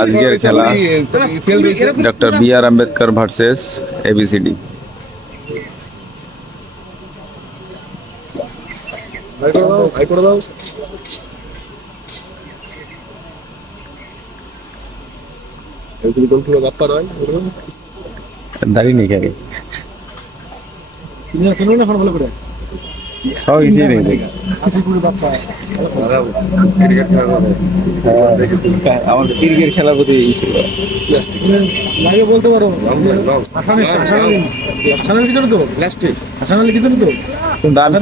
আজকের খেলা doctor B আর Ambedkar versus ABCD. দাঁড়িয়ে নেই খেলে সব ইজি নেই আমার ক্রিকেট খেলার প্রতি বলতে পারো আমি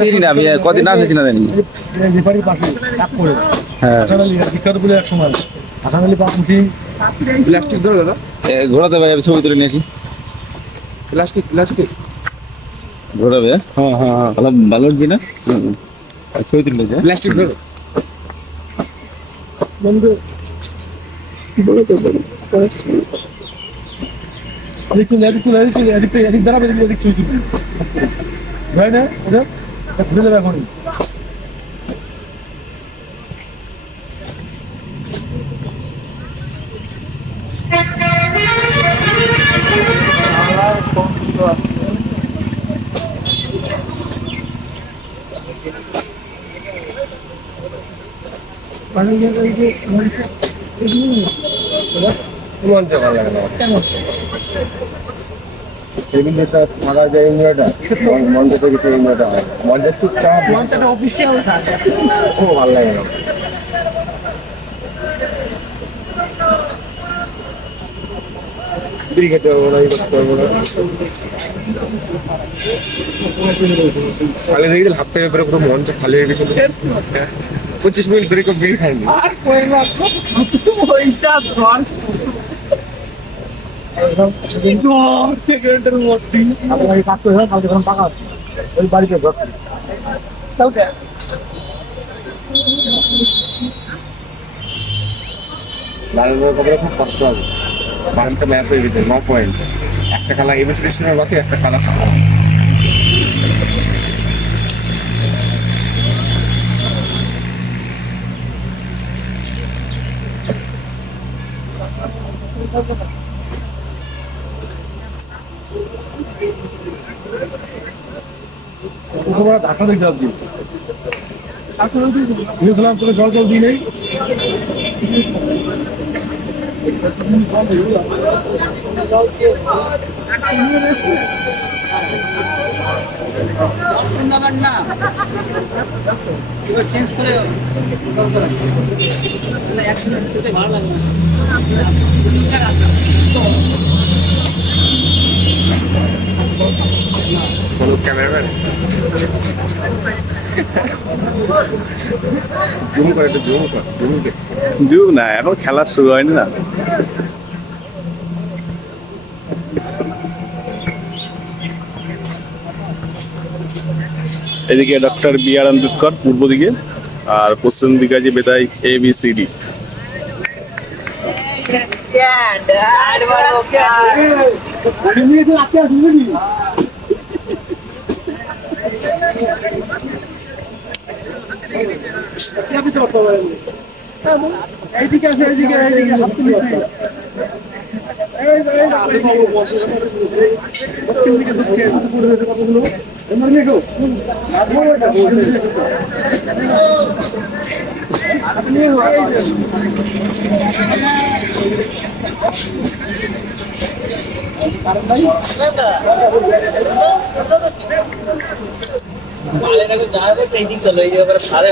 চিনি না, আমি কদিন আসেছি না জানি। প্লাস্টিক ধরো দাদা, ঘোরাতে ভাই, আমি ছবি তুলে নিয়েছি। প্লাস্টিক প্লাস্টিক ঘোরাবে, হ্যাঁ হ্যাঁ হ্যাঁ, ভালো না ছবি তুলে প্লাস্টিক ধরো মারা যায় ইন্দ্রটা মঞ্চ থেকে সেই ইন্দ্রটা হয় মঞ্চের খুব ও ভালো লাগে না। বিড়ি খেতে পারবো না, এই করতে পারবো না। খালি দেখি হাফ টাইমের পরে পুরো মঞ্চ খালি হয়ে গেছিল, 25 মিনিট ধরে কেউ বিড়ি খায়নি। খুব কষ্ট হবে, 5টা ম্যাচ হয়ে গেছে, 9 পয়েন্ট, একটা খেলা এবিসিডির বাকি, একটা খেলা ধাক্কা দেখছে আজকে বুঝলাম, তোকে জল জল দিই নেই। চেঞ্জ করে ভালো লাগবে ক্যামেরাম্যান জুম করে, একটু জুম কর, জুম না, এখন খেলা শুরু হয়নি না। এদিকে ডক্টর বি আর আম্বেদকর পূর্ব দিকে, আর পশ্চিম দিকে আছে বেতাই এবিসিডি। এইদিকে আছে, এইদিকে পেন্টিং চলো, এই সারে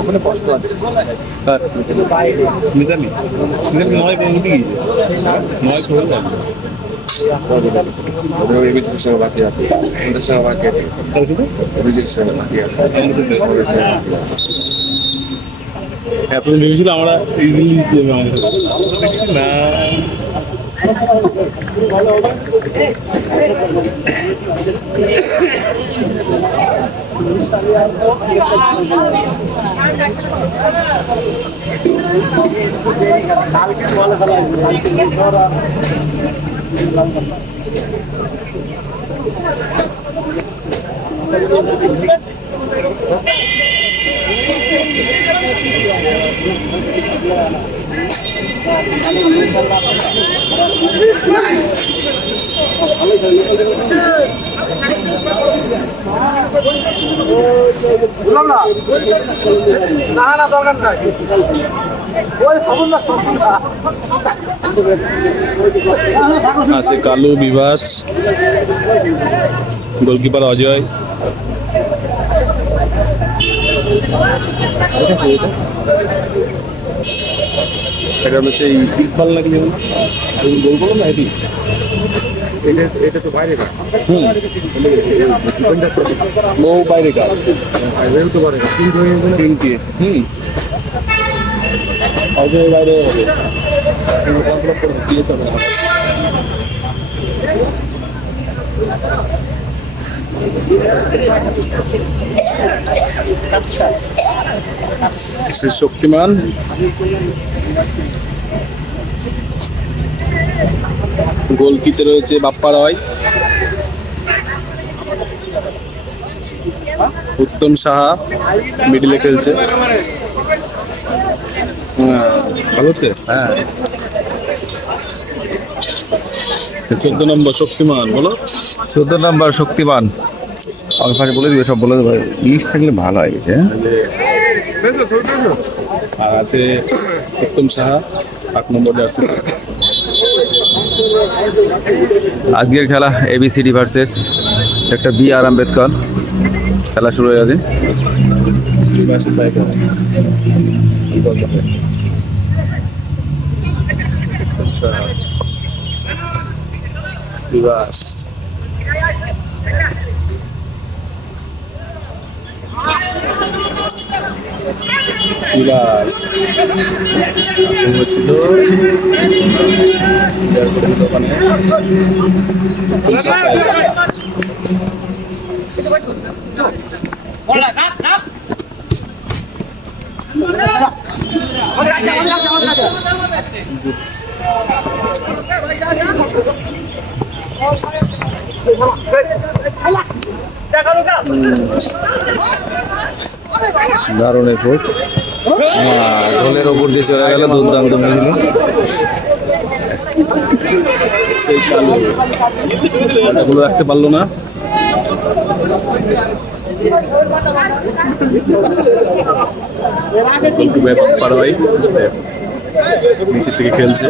ওখানে কষ্ট আছে। মিতালি নয় বলতে কি নয় খোল লাগবে ওদের এবিসির সঙ্গে বাকি আছে, ওদের সঙ্গে বাকি আছে, তার সাথে এবিসির সঙ্গে বাকি আছে। আমার সাথে এতদিন ভেবেছিল আমরা ইজিলি দেবে আমাদের সাথে না আছে কালু, বিভাস, গোলকিপার অজয়। এটা হলো সেই ইকবাল নাকি যেমন গোল করলো না এটি এটা তো বাইরে কাজ, ও বাইরে কাজ বাইরেও তো পারে, কিন্তু তিনটি অজয় বাইরে হবে দিয়েছে আমরা সে শক্তিমান গোলকিতে রয়েছে বাপ্পা রয়, উত্তম সাহা মিডিলে খেলছে। ভালো হচ্ছে হ্যাঁ। 14 নম্বর শক্তিমান বলো। 14 নম্বর শক্তিমান। আমি ফার্স্টে বলে দিবে, সব বলে দেবো, লিস্ট থাকলে ভালো হয় গেছে। আর আছে উত্তম সাহা 8 নম্বর জার্সি। আজকের খেলা ABCD ভার্সেস একটা BR আম্বেদকর। খেলা শুরু হয়ে গেছে। বিবাস বিবাস ছিল দোকানে দারুণ এফোর্ট, গোলের ওপর দিয়ে চলে গেল, দুর্দান্ত ছিল। সেই কালো ওটাগুলো রাখতে পারলো না। ব্যাপক পার হয় নিচের থেকে খেলছে।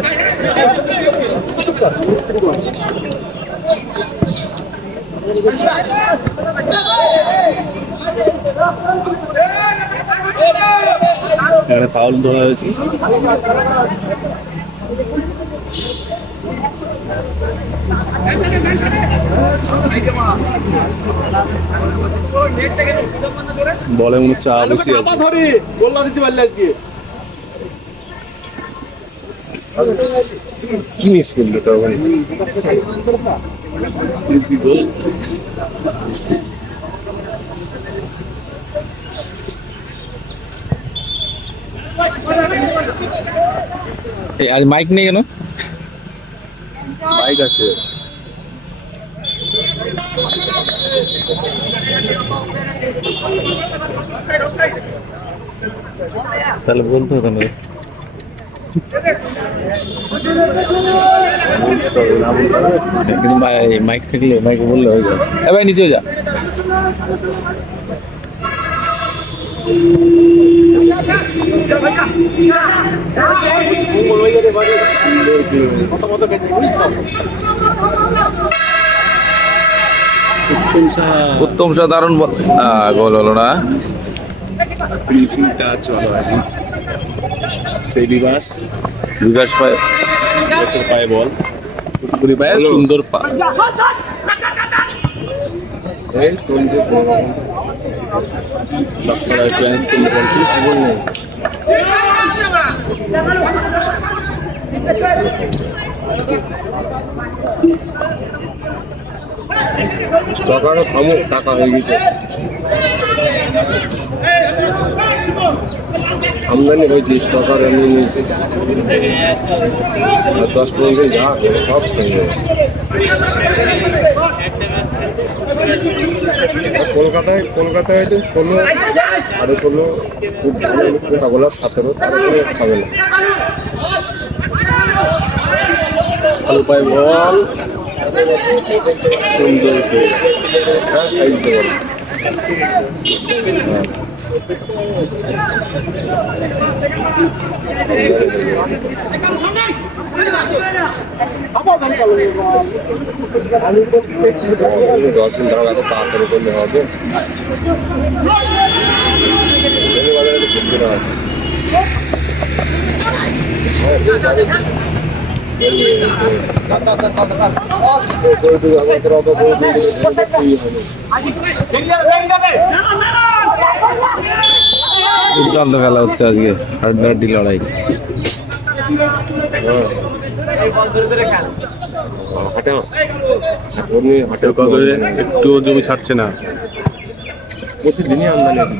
এখানে ফাউল ধরা হয়েছে। বলে মনে হচ্ছে চা বেশি আছে। কি মিস করলো তো ভাই? Easy goal. আজ মাইক নেই কেন? বাইক আছে। তাহলে বলতে হতো না। কিন্তু মাইক থাকলে মাইকে বললে হয়ে যায়। এ ভাই নিচে যা। উত্তম শাহ দারুণ বল, গোল হলো না। ফিনিশিং টাচ ভালো হয় সেই বিকাশ পায় বিকাশের পায়ে বল পুরি পায়ে সুন্দর পা এই চলছে লক্ষ্যরা ক্লাস করলে বল কি বল নেই টাকাটা থামো টাকা হয়ে গেছে আমদানি হয়েছে স্টকার এমনি নিয়েছে 10-15 যা সব হয়ে যাবে কলকাতায় তো 16 খুব ভালো কোটাগুলো 17 তারপরে খাবে না ভালো পায় বল সুন্দর তাড়াতাড়ি করলে হবে দুর্দান্ত খেলা হচ্ছে আজকে, হাড্ডাহাড্ডি লড়াই। একটু জমি ছাড়ছে না প্রতিদিনই আমদানি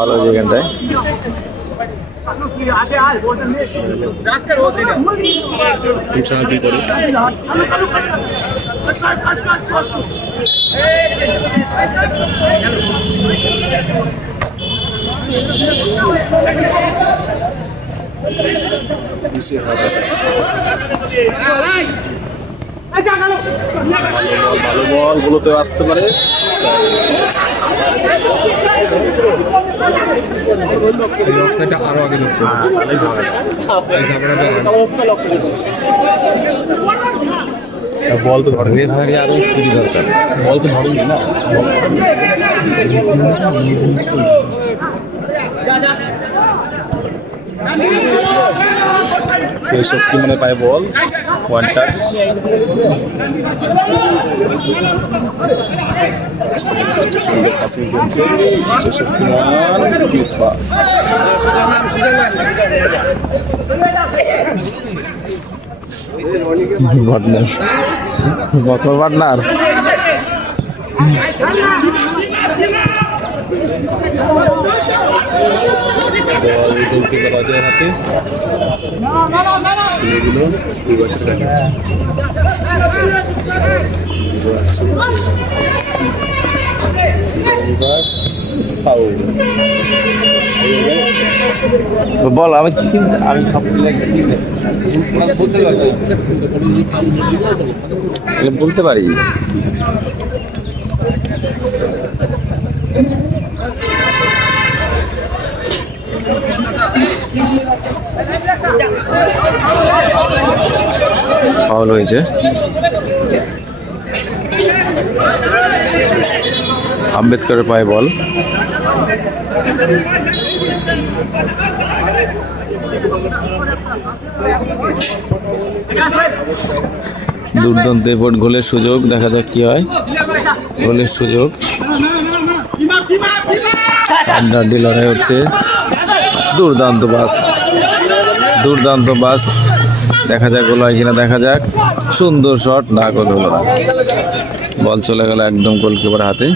ভালো যেখানটায় সাহায্য করে ভালো বল গুলোতে আসতে পারে আরো আগে বল তো ধরে আরো সুবিধা দরকার বল তো ধরেনি না সেই শক্তি মনে পায় বল ওয়ান টাচ সুন্দর পাসিং করছে সেই শক্তিমান ফিস পাস পার্টনার হাতে এগুলো বল আমি আমি সব বলতে পারি ফাউল হয়েছে আম্বেদকরের পায়ে বল দুর্দান্ত এপট গোলের সুযোগ দেখা যাক কি হয় গোলের সুযোগ হাড্ডাহাড্ডি লড়াই হচ্ছে দুর্দান্ত বাস দেখা যাক গোল হয় কিনা, দেখা যাক। সুন্দর শট, না গোল হলো না। বল চলে গেল একদম গোলকিপার হাতে।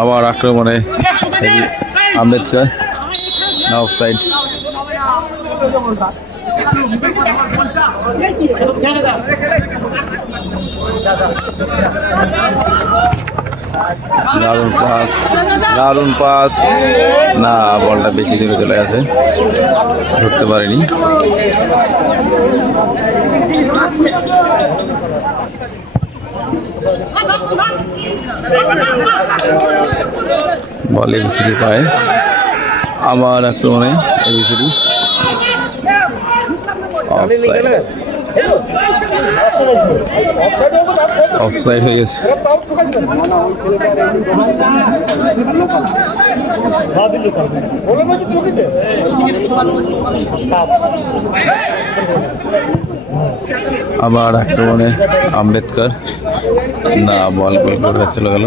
আবার আক্রমণে আম্বেদকর, না অফসাইড। দারুণ পাস, দারুণ পাস, না বলটা বেশি দূরে চলে গেছে, ধরতে পারেনি। বল এবিসিডি পায়, আবার আক্রমণে এবিসিডি। অফসাইড হয়ে গেছে। আবার আক্রমণে আম্বেদকর, না বল গোল চলে গেল।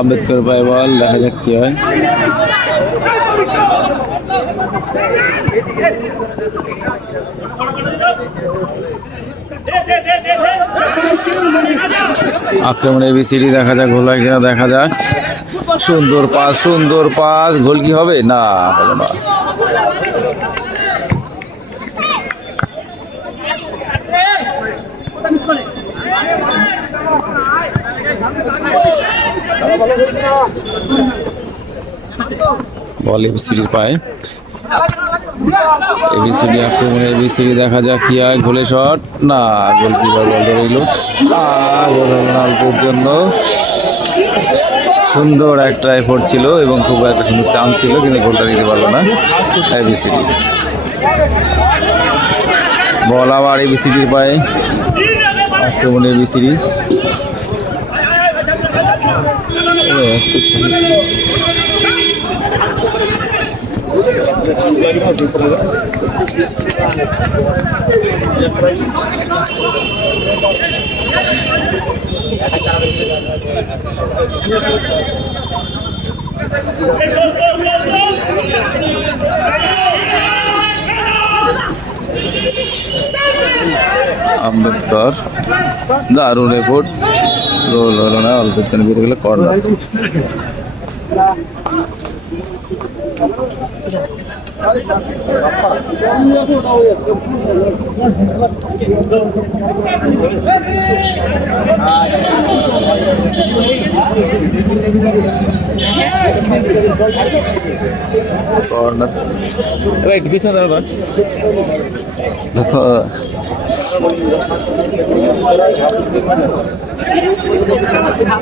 আম্বেদকর পায় বল, দেখা যাক কি হয়। আক্রমণে এবিসিডি, দেখা যাক গোল হয় কিনা, দেখা যাক। সুন্দর পাস, সুন্দর পাস, গোল কি হবে, না হলো না। বল এবিসিডি পায়, এবিসিডি আক্রমণে এবিসিডি, দেখা যাক কি হয়। গোলে শট, না গোলকিপার বল রইল, গোল হলো না অল্পের জন্য। সুন্দর একটা এফোর্ট ছিল এবং খুব একটা সুন্দর চান্স ছিল, কিন্তু গোলটা দিতে পারলো না এবিসিডি। বল আবার এবিসিডির পায়ে, আক্রমণে এবিসিডি। আম্বেদকর, দারুণ এফোর্ট, গোল হলো না, অল্প একটু বেরিয়ে গেলে কর্নার। কর্নার, একটু পিছনে দাঁড়াবেন।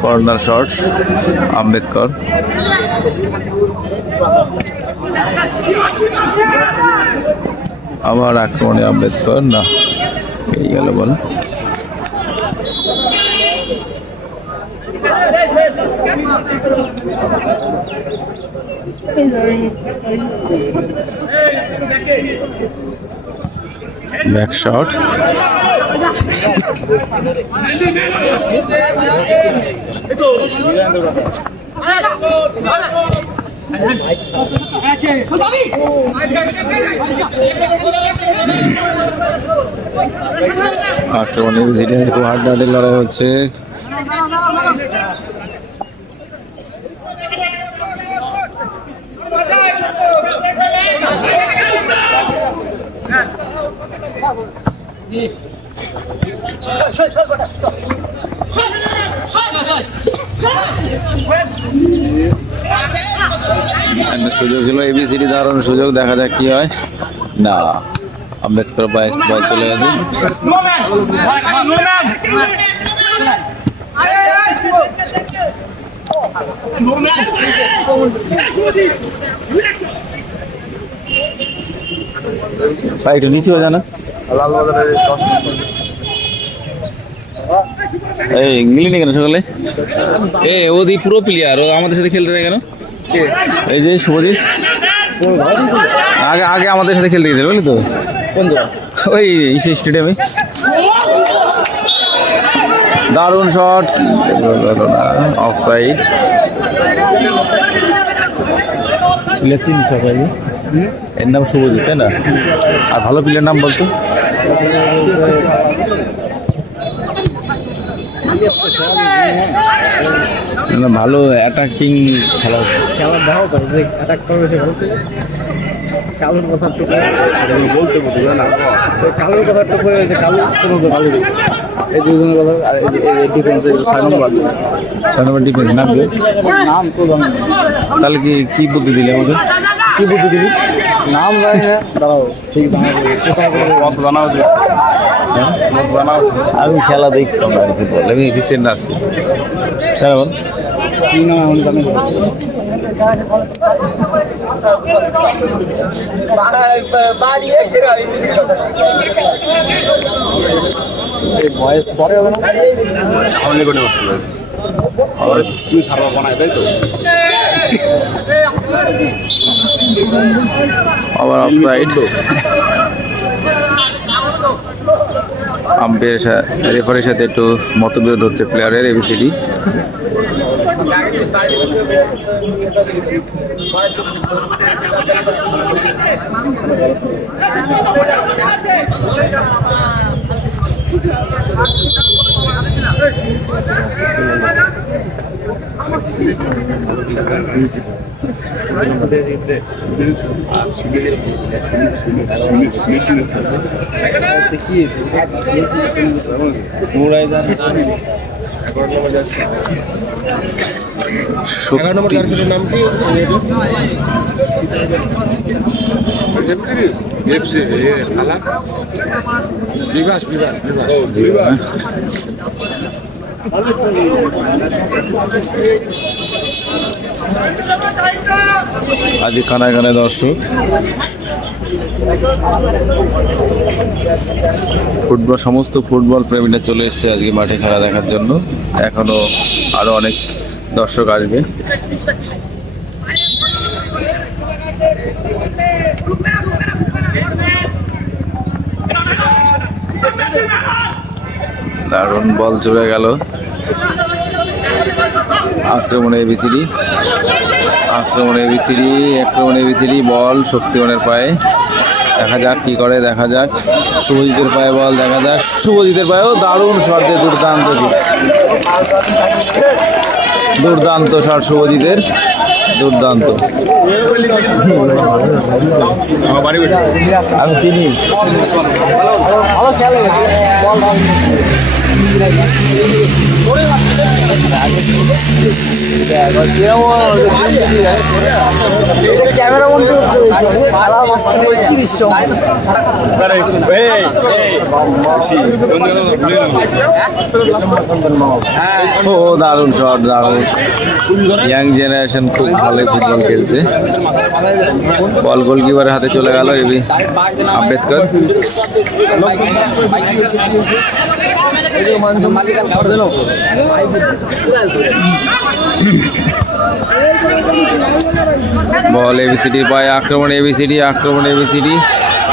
Corner shot, Ambedkar. আবার আক্রমণে আম্বেদকর, না এই গেল বল। ব্যাক শট, আক্রমণে খুব হাড্ডাহাড্ডি লড়াই হচ্ছে। সুযোগ ছিল এবিসিডি, দারুণ সুযোগ, দেখা যাক কি হয়। না আম্বেদকর বল চলে গেছে। একটু নিচে হয়ে জানা এই মিলিনি কেন সকালে? ওদি পুরো প্লেয়ার, ও আমাদের সাথে খেলতে যায় কেন? এই যে শুভজিৎ আগে আমাদের সাথে খেলতে গেছিল, বুঝলি তো? ওই ইসে স্টেডিয়ামে। দারুণ শট, অফ সাইড। চিনি সবাই, এর নাম শুভজিৎ, তাই না? আর ভালো প্লেয়ার নাম বলতো? না, ভালো অ্যাটাকিং খেলা খেলা দেখাও তো যে অ্যাটাক করবে সে বলতে কালুর কথা তো বলতে বলতে না কালুর কথা তো হয়েছে কালু কোনো তো কালু এই দুজনের কথা আর এই ডিফেন্সে 6 নম্বর 6 নম্বর ডিফেন্স নামবে। নাম তো জানি না। তাহলে কি বুদ্ধি দিলে আমাকে? কি বুদ্ধি দিবি নাম জানি না দাঁড়াও ঠিক জানাবো আমি খেলা দেখতাম না ফুটবল, আমি রিসেন্ট আসছি। তাই বল। কি নাম এখন জানি না। এই ভয়েস পরে হবে না আমাদের কোনে বসছিল আর 16 সার্ভার বানায় তাই তো আবার অফ সাইড। আম্পায়ারের রেফারির সাথে একটু মতবিরোধ হচ্ছে প্লেয়ারের, এবিসিডি। নাম কি বিকাশ বিকাশ বিকাশ আজ কানায় কানায় দর্শক। সমস্ত ফুটবল প্রেমীরা চলে এসেছে আজকে মাঠে খেলা দেখার জন্য। এখনো আরো অনেক দর্শক আসবে। দারুণ বল চলে গেল। আক্রমণে এবিসিডি, আক্রমণে এবিসিডি, বল শক্তিমানের পায়ে। দেখা যাক কি করে, দেখা যাক। শুভজিতের পায়ে বল, দেখা যাক শুভজিতের পায়েও দারুণ শটে, দুর্দান্ত শট শুভজিতের, দুর্দান্ত। আমি চিনি। ভালো খেলে বল ক্যামেরা বন্ধ খেলা মাঝখানে কি দৃশ্য ও দারুণ শট, দারুণ। ইয়াং জেনারেশন খুব ভালো ফুটবল খেলছে। বল গোলকিপারের হাতে চলে গেল। এবি আম্বেদকর বল এবিসিডি পায়। আক্রমণ এবিসিডি,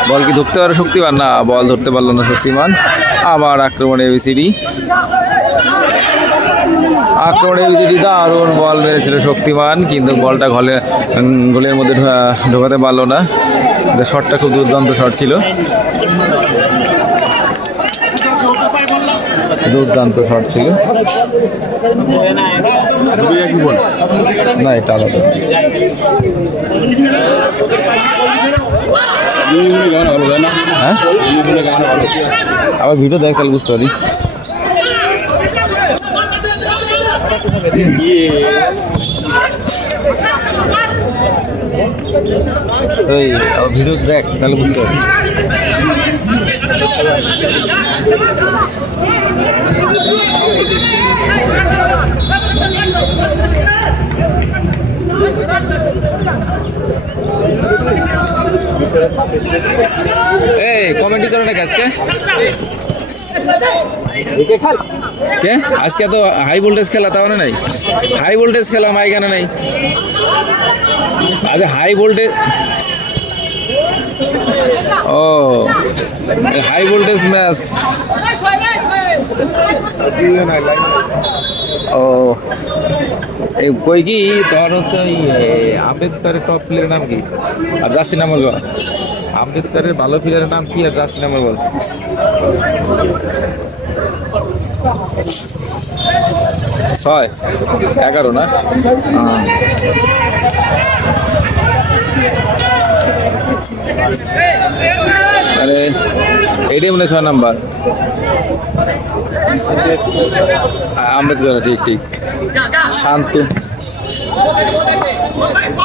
বল কি ধরতে পারে শক্তিমান? না, বল ধরতে পারলো না শক্তিমান। আবার আক্রমণ এবিসিডি, দারুণ বল মেরেছিল শক্তিমান, কিন্তু বলটা গোলের মধ্যে ঢোকাতে পারলো না। শটটা খুব দুর্দান্ত শট ছিল, না এটা আলাদা। হ্যাঁ, আবার ভিডিও দেখ তাহলে বুঝতে পারি। ভিডিও দেখ তাহলে বুঝতে পারি। এই কমেন্টি করো না আজকে কে? আজকে তো হাই ভোল্টেজ খেলা, তাও না নাই হাই ভোল্টেজ খেলা, মাইকানা নাই। আজ হাই ভোল্টেজ ও হাই ভোল্টেজ ম্যাচ। ও এই কই কি তোমার হচ্ছে ওই আম্বেদকরের টপ প্লেয়ারের নাম কি আর জার্সি নাম্বার বল? আম্বেদকরের ভালো প্লেয়ারের নাম কি আর জার্সি নাম্বার বল? 6 11 না? আরে এইটাই মনে হয় 6 নাম্বার। আম্বেদকর, ঠিক ঠিক। শান্ত,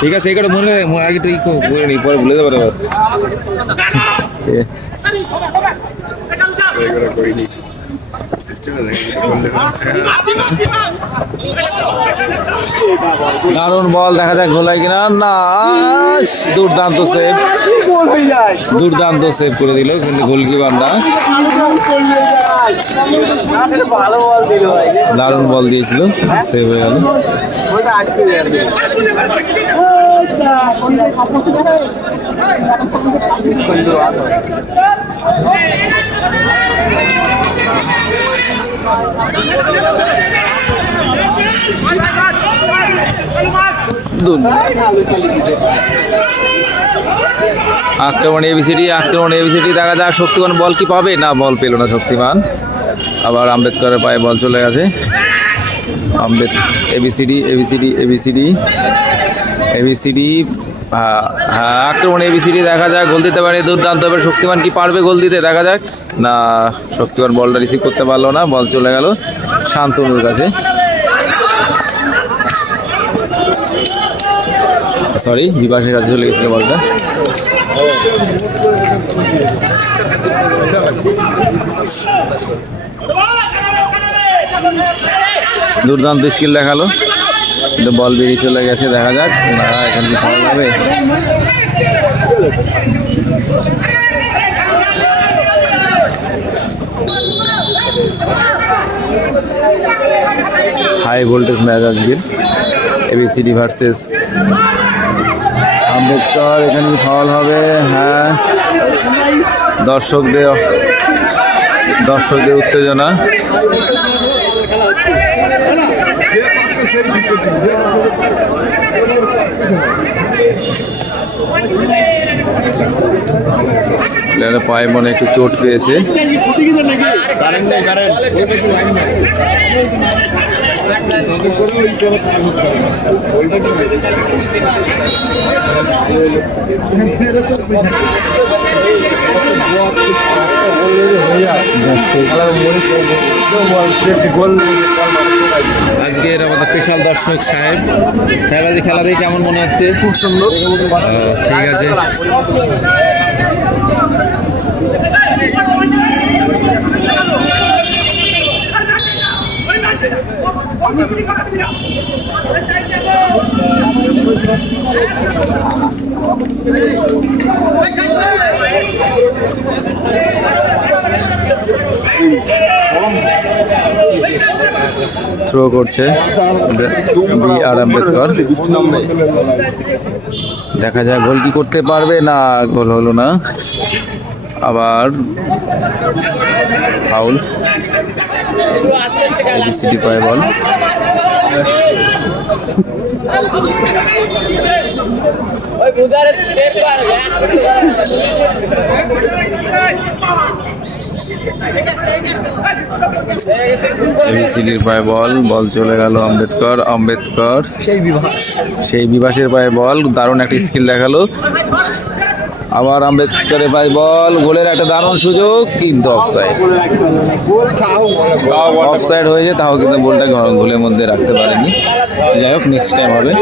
ঠিক আছে। এগুলো মনে আগে তো বলে নি, পরে ভুলে যাবো। দারুণ বল, দেখা যাক গোলাই কিনা। না, দুর্দান্ত সেভ, দুর্দান্ত সেভ করে দিল, কিন্তু গোলকিপার না। দারুণ বল দিয়েছিল, সেভ হয়ে গেল। আক্রমণ এবিসিডি, আক্রমণ এবিসিডি। দেখা যাক শক্তিমান বল কি পাবে। না, বল পেল না শক্তিমান। আবার আম্বেদকরের পায়ে বল চলে গেছে। A B C D A B C D A B C D A B C D. হ্যাঁ, আক্রমণ এবিসিডি। দেখা যাক গোল দিতে পারে দুর্দান্ত। এবার শক্তিমান কি পারবে গোল দিতে? দেখা যাক। না, শক্তিমান বলটা রিসিভ করতে পারলো না, বল চলে গেল শান্তনুর কাছে। সরি, বিপাশের কাছে চলে গেছিল বলটা। দুর্দান্ত স্কিল দেখালো, কিন্তু বল বেরিয়ে চলে গেছে। দেখা যাক না এখানে কি পাওয়া যাবে। হাই ভোল্টেজ ম্যাচ আজকের, এবিসিডি ভার্সেস আম্বেদকর। এখানে কি ফাউল হবে? হ্যাঁ, দর্শকদের উত্তেজনা। পায়ে মনে একটু চোট পেয়েছে। আজকের আমাদের স্পেশাল দর্শক সাহেব, আজকে খেলা দেখে কেমন মনে হচ্ছে? খুব সুন্দর। ঠিক আছে। থ্রো করছে আর আম্বেদকর। দেখা যাক গোল কি করতে পারবে। না, গোল হলো না। আবার ফাউল। এবিসিডি পায় বল। এবিসিডির পায়ে বল, বল চলে গেল আম্বেদকর। সেই বিভাসের পায়ে বল, দারুণ একটা স্কিল দেখালো। আবার আম্বেদকরের পায়ে বল, গোলের একটা দারুণ সুযোগ, কিন্তু অফসাইড হয়েছে। তাও কিন্তু বলটা গোলের মধ্যে রাখতে পারেনি। যাই হোক, নেক্সট টাইম হবে।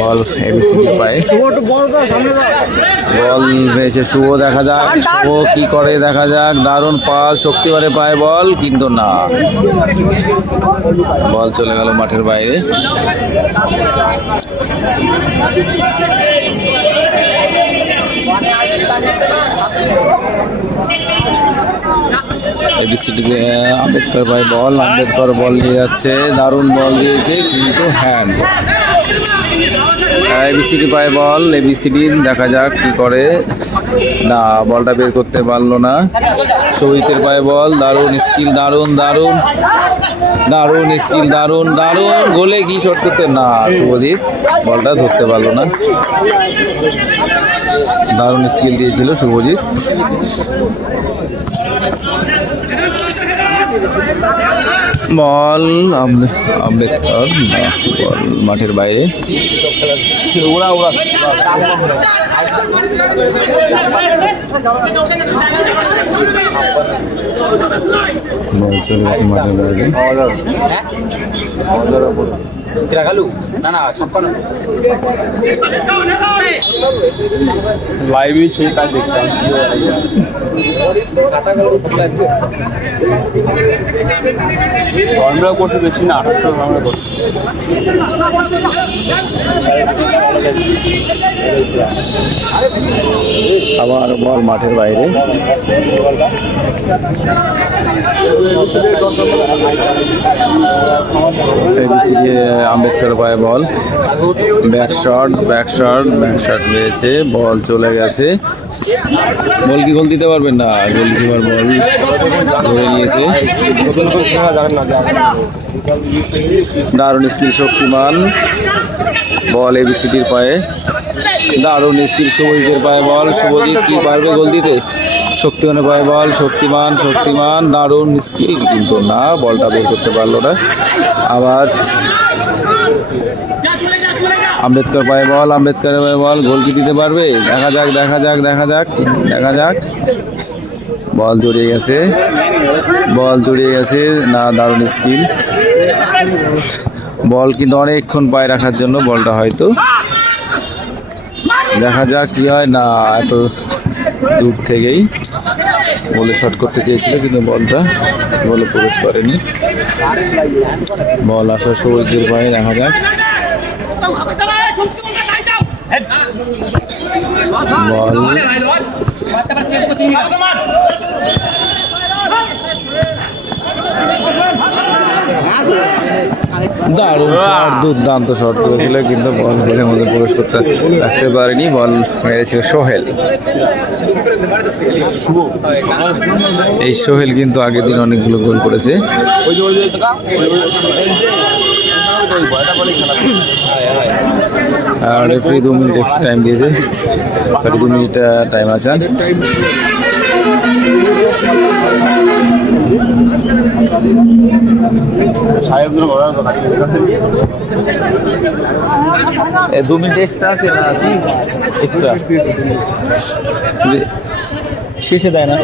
বল এবিসিডি পায়ে বল পেয়েছে শুভ। দেখা যাক শুভ কি করে। দেখা যাক, দারুণ পাস, শক্তিবারে পায়ে বল, কিন্তু না, বল চলে গেল মাঠের বাইরে। এবিসিডি আম্বেদকর ভাই বল, আম্বেদকর বল নিয়ে যাচ্ছে, দারুণ বল দিয়েছে কিন্তু হ্যান্ড। এবিসিডি পায় বল, এবিসিডি দেখা যাক কি করে, না বলটা বের করতে পারলো না। শহীদের পায় বল, দারুণ স্কিল, দারুণ দারুণ দারুণ স্কিল, দারুণ দারুণ, গোলে কি শট করতে, না শুভজিৎ বলটা ধরতে পারলো না। দারুণ স্কিল দিয়েছিল শুভজিৎ। বল আম্বেদকর, বল মাঠের বাইরে। বল চলে গেছে মাঠের বাইরে। লাইভই সেই তাই দেখতাম। আমরা করছি বেশি না, 28 আমরা করছি। আবার বল মাঠের বাইরে। এবিসিডি আম্বেদকর পায় ball, back shot back shot back shot রয়েছে, বল চলে গেছে। বল কি গোল দিতে পারবেন না, গোলকিপার বল ধরে নিয়েছে। দারুণ স্কিল শক্তিমান, বল এবিসিডির পায়ে, দারুণ স্কিল শুভজিতের পায়ে বল, শুভজিৎ কি পারবে গোল দিতে, শক্তিমানের পায়ে বল, শক্তিমান শক্তিমান দারুণ স্কিল কিন্তু না, বলটা বের করতে পারলো না। আবার আম্বেদকর পায়ে বল, আম্বেদকরের পায়ে বল, গোল কি দিতে পারবে, দেখা যাক দেখা যাক দেখা যাক দেখা যাক। বল জড়িয়ে গেছে, বল জড়িয়ে গেছে, না দারুণ স্কিল। বল কিন্তু অনেকক্ষণ পায়ে রাখার জন্য বলটা হয়তো, দেখা যাক কি হয়, না এত দূর থেকেই বলে শট করতে চেয়েছিল কিন্তু বলটা বলে প্রবেশ করেনি। বল আসা সবুজের পায়ে, দেখা যাক। বল দারুণ শট, দুর্দান্ত শট করেছিল কিন্তু বল গোলের মধ্যে প্রবেশ করতে রাখতে পারেনি, বল মেরেছিল সোহেল। এই সোহেল কিন্তু আগের দিন অনেকগুলো গোল করেছে। আর রেফারি 2 মিনিট এক্সট্রা টাইম দিয়েছে, সরি 2 মিনিট টাইম আছে। এ 2 মিনিট এক্সট্রা আছে না, এক্সট্রা শেষে দেয় না।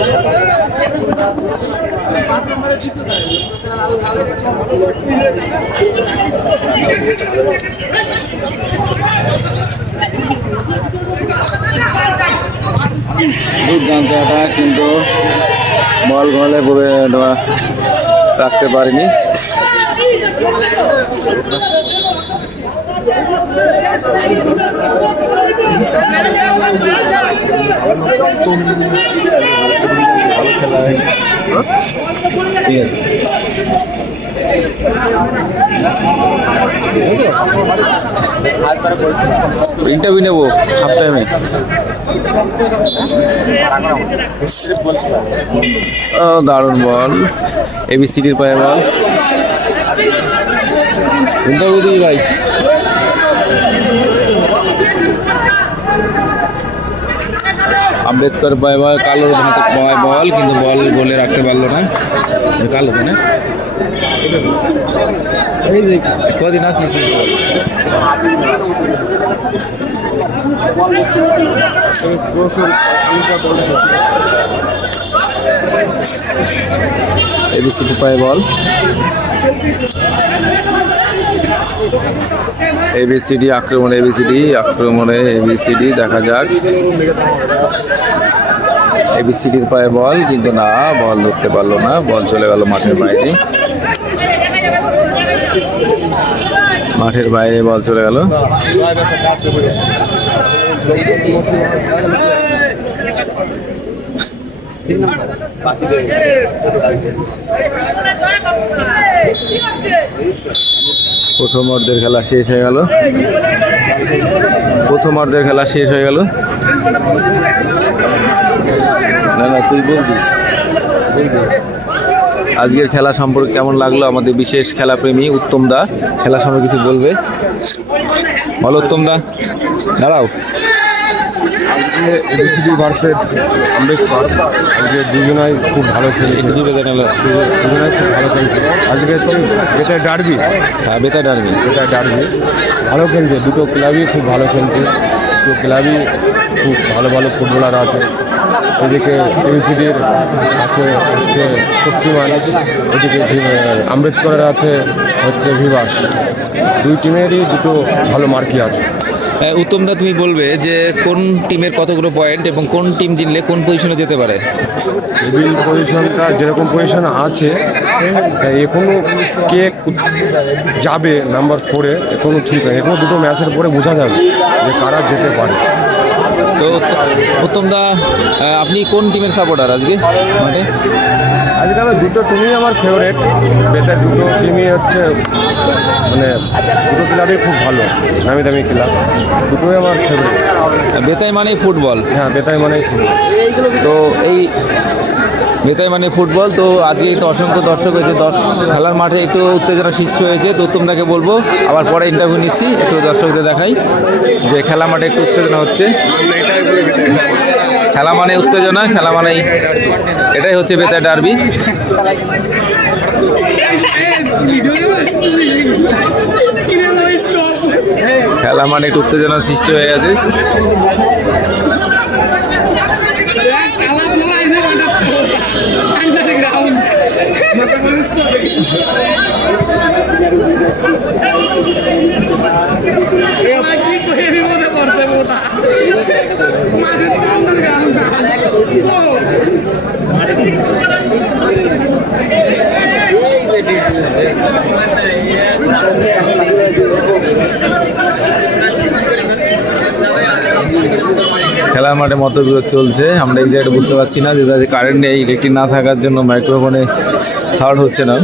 দুর্দান্ত অ্যাটাক কিন্তু বল গলে রাখতে পারেনি। ইন্টারভিউ নেবো হাফ টাইমে। দারুণ বল, এবিসিডির পায়ে বল, ইন্টারভিউ দিই ভাই। আম্বেদকর পায়ে বল, কালোর হাতে পায়ে বল কিন্তু বল গোলে রাখতে পারলো না। কালো তাই না, কদিন আছে এবিসিডি পায়ে বল, এবিসিডি আক্রমণে, এবিসিডি আক্রমণে, এবিসিডি দেখা যাক। এবিসিডির পায়ে বল কিন্তু না, বল ধরতে পারলো না, বল চলে গেল মাঠের বাইরে। মাঠের বাইরে বল চলে গেল। প্রথম অর্ধের খেলা শেষ হয়ে গেল। না না তুই বলবি। আজকের খেলা সম্পর্কে কেমন লাগলো আমাদের বিশেষ খেলাপ্রেমী উত্তম দা খেলা সম্পর্কে কিছু বলবে? বলো উত্তম দা, দাঁড়াও। আজকে এবিসিডি ভার্সেস আম্বেদকর, আজকে দুজনাই খুব ভালো খেলেছে, দুজনাই খুব ভালো খেলছে। আজকে তো বেতায় ডার্বি, হ্যাঁ বেতায় ডার্বি ভালো খেলছে, দুটো ক্লাবই খুব ভালো খেলছে, দুটো ক্লাবই খুব ভালো ভালো ফুটবলার আছে। এদিকে এবিসিডির আছে হচ্ছে শক্তিমান, এদিকে আম্বেদকরের আছে হচ্ছে ভিভাস। দুই টিমেরই দুটো ভালো মার্কি আছে। উত্তম দা তুমি বলবে যে কোন টিমের কতগুলো পয়েন্ট এবং কোন টিম জিতলে কোন পজিশনে যেতে পারে? টেবিল পজিশনটা যেরকম পজিশন আছে এখনো কে যাবে নাম্বার 4-এ এখনো ঠিক আছে, এখনো দুটো ম্যাচের পরে বোঝা যাবে যে কারা যেতে পারে। তো উত্তম দা আপনি কোন টিমের সাপোর্টার আজকে মাঠে? আজকে আমার দুটো টিমই আমার ফেভারেট, বেটার দুটো টিমই হচ্ছে মানে দুটো ক্লাবই খুব ভালো, নামি দামি ক্লাব, দুটোই আমার ফেভারিট। বেতাই মানে ফুটবল, হ্যাঁ বেতাই মানে ফুটবল। তো এই বেতাই মানে ফুটবল, তো আজকে তো অসংখ্য দর্শক হয়েছে, খেলার মাঠে একটু উত্তেজনা সৃষ্টি হয়েছে। তো উত্তম দাকে বলবো আবার পরে ইন্টারভিউ নিচ্ছি, একটু দর্শকদের দেখাই যে খেলা মাঠে একটু উত্তেজনা হচ্ছে। খেলা মানে উত্তেজনা, খেলা মানেই এটাই হচ্ছে বেতাই ডার্বি। খেলা মানে একটু উত্তেজনা সৃষ্টি হয়ে গেছে। খেলার মাঠে মতবিরোধ চলছে, আমরা এক্সাক্ট বুঝতে পারছি না যে কারেন্ট নেই, ইলেকট্রিক না থাকার জন্য মাইক্রোফোনে সাউন্ড হচ্ছে না।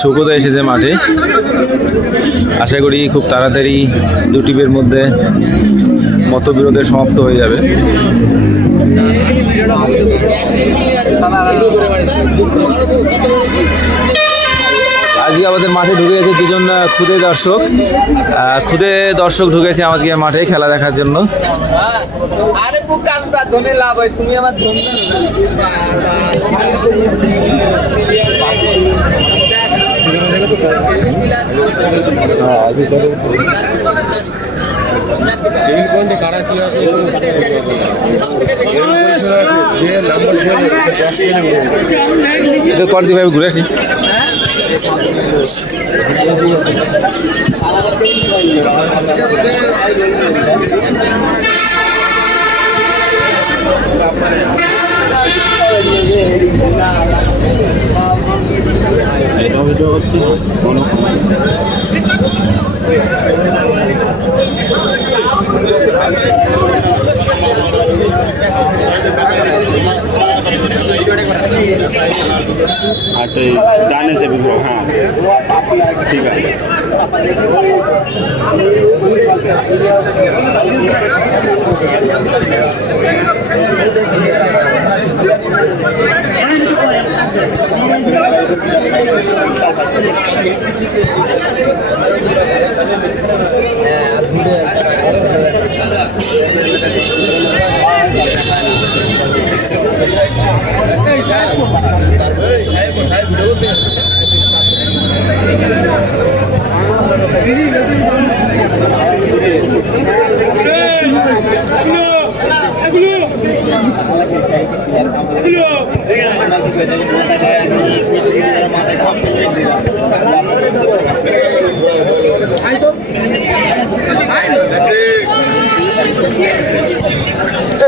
সুখদা এসেছে মাঠে, আশা করি খুব তাড়াতাড়ি দু টিমের মধ্যে মতবিরোধের সমাপ্ত হয়ে যাবে। আজকে আমাদের মাঠে ঢুকে গেছে দুজন খুদে দর্শক ঢুকেছে আমাকে মাঠে খেলা দেখার জন্য। তুমি আমার কর দিবে, ঘুরে আসি। ডানে যাবি ব্রো, হ্যাঁ ঠিক আছে।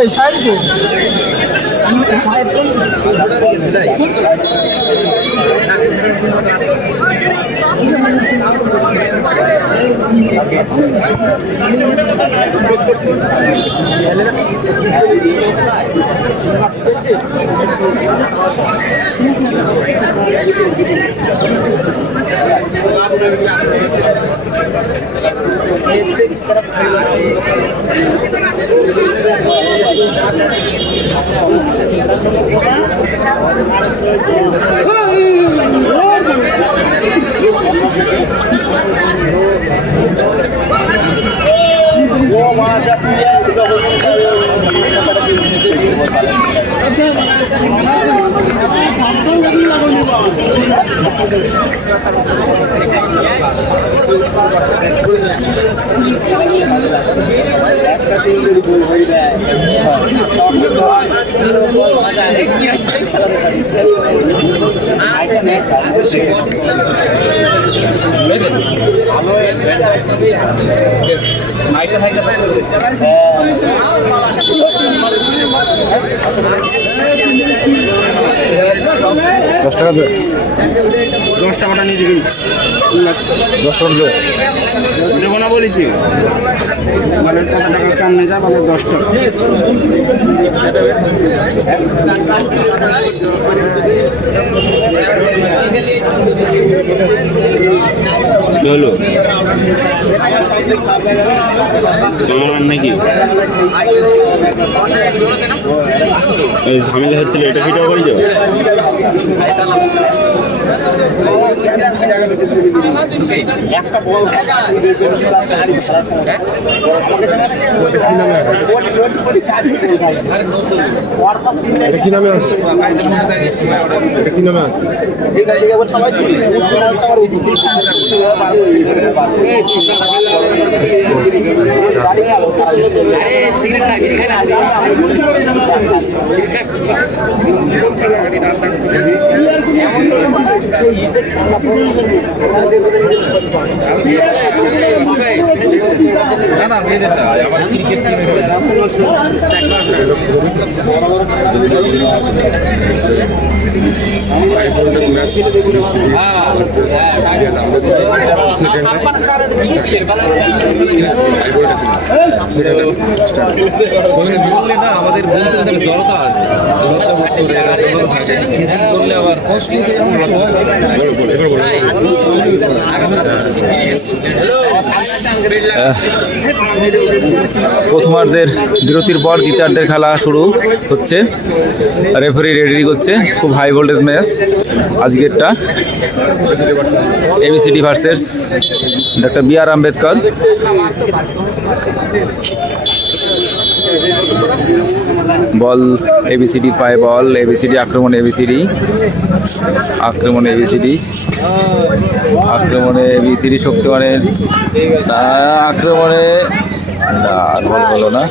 এই সাইড দশ টাকা দেবে, 10 টাকাটা নিয়ে দিবি। 10 টাকা দেবে। দেবো না বলেছি, মানে কত টাকা কাম নিয়ে যা, মানে 10 টাকা। কি হলো তোমার নাকি এই ঝামেলা হচ্ছিল, এটা ভিডিও করে যাও। একটা বল এটা কি নামে আছে? এটা কি নামে আছে? বললে না আমাদের বলতে গেলে জড়তা আছে, বললে আবার প্রথমার্ধের বিরতির পর দ্বিতীয়ার্ধের খেলা শুরু হচ্ছে। রেফারি রেডি করছে। খুব হাই ভোল্টেজ ম্যাচ আজকেরটা। ABCD versus doctor B R. Ambedkar. Ball ABCD পায়, বল এবিসিডি, আক্রমণ এবিসিডি, আক্রমণে এবিসিডি, আক্রমণে এবিসিডি শক্তিমানের আক্রমণে বল হলো না।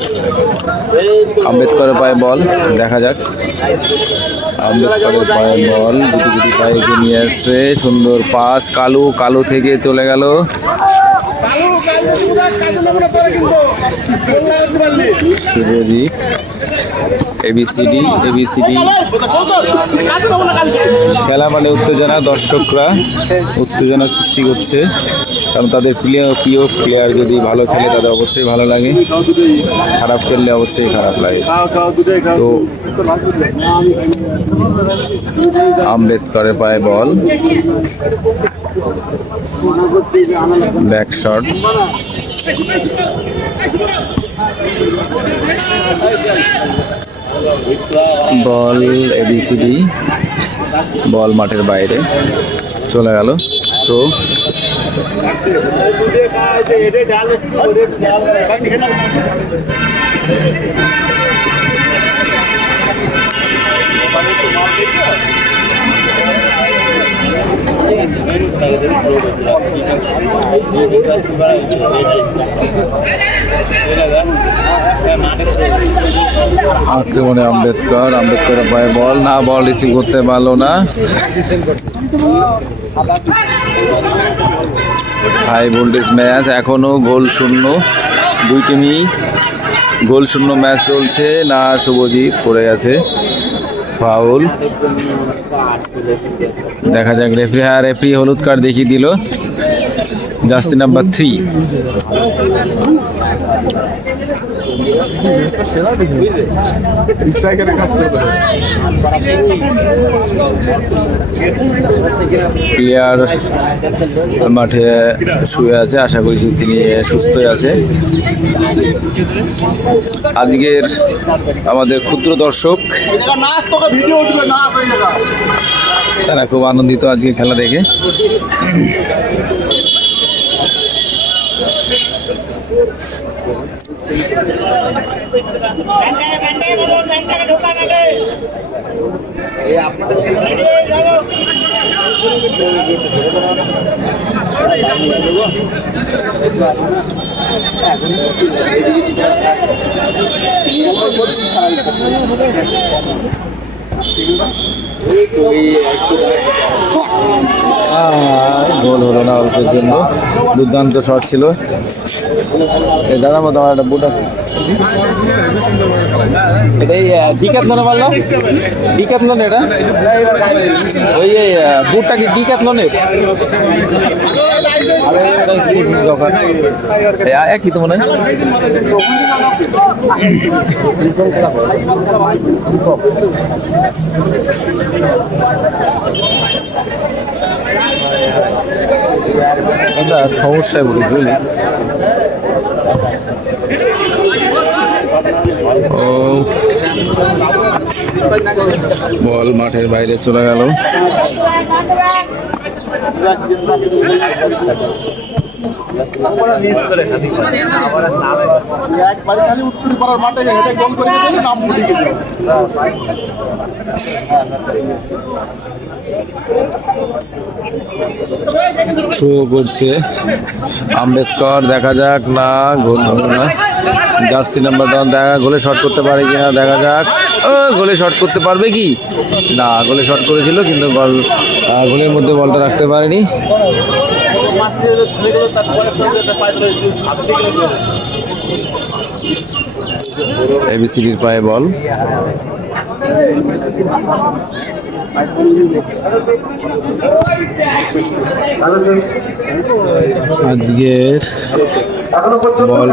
আম্বেদকরের পায়ে বল, দেখা যাক। আম্বেদকরের পায়ে বল, গুটি গুটি পায়ে নিয়ে আসছে, সুন্দর পাস, কালু, কালু থেকে চলে গেল শুভজিৎ। এবিসিডি, এবিসিডি খেলা মানে উত্তেজনা, দর্শকরা উত্তেজনা সৃষ্টি করছে, কারণ তাদের প্রিয় প্লেয়ার যদি ভালো খেলে তাদের অবশ্যই ভালো লাগে, খারাপ খেললে অবশ্যই খারাপ লাগে। তো আম্বেদকরের পায়ে বল, ব্যাক শট, বল এবিসিডি, বল মাঠের বাইরে চলে গেল। তো আক্রমণে আম্বেদকর, আম্বেদকরের পায়ে বল, না বল রিসিভ করতে পারলো না। হাই ভোল্টেজ ম্যাচ, এখনো গোল শূন্য, দুই টিমই গোল শূন্য ম্যাচ চলছে। না শুভজিৎ পড়ে গেছে, ফাউল। দেখা যাক রেফারি, হ্যাঁ রেফারি হলুদ কার্ড দেখিয়ে দিল জার্সি নাম্বার 3। প্লেয়ার মাঠে শুয়ে আছে, আশা করি তিনি সুস্থই আছে। আজকের আমাদের ক্ষুদ্র দর্শক তারা খুব আনন্দিত আজকে খেলা দেখে। গোল হলো না অল্পের জন্য, দুর্দান্ত শট ছিল। দাদা মতো আমার একটা বুট আছে, এটাই ডিক্যাথলনে মারলাম, ডিক্যাথলন এটা ওই বুটটা কি ডিক্যাথলনের? একই তো মনে হয়। সমস্যায় বলি বুঝলি। ও বল মাঠের বাইরে চলে গেল। থ্রো করছে আম্বেদকর, দেখা যাক। না, গোল হলো না। জার্সি নাম্বার 1 দেখা গোলে শট করতে পারে কিনা, দেখা যাক। গোলে শট করতে পারবে কি না, গোলে শট করেছিল কিন্তু গোলের মধ্যে বলটা রাখতে পারেনি। এবিসিডির পায়ে বল। আজকের বল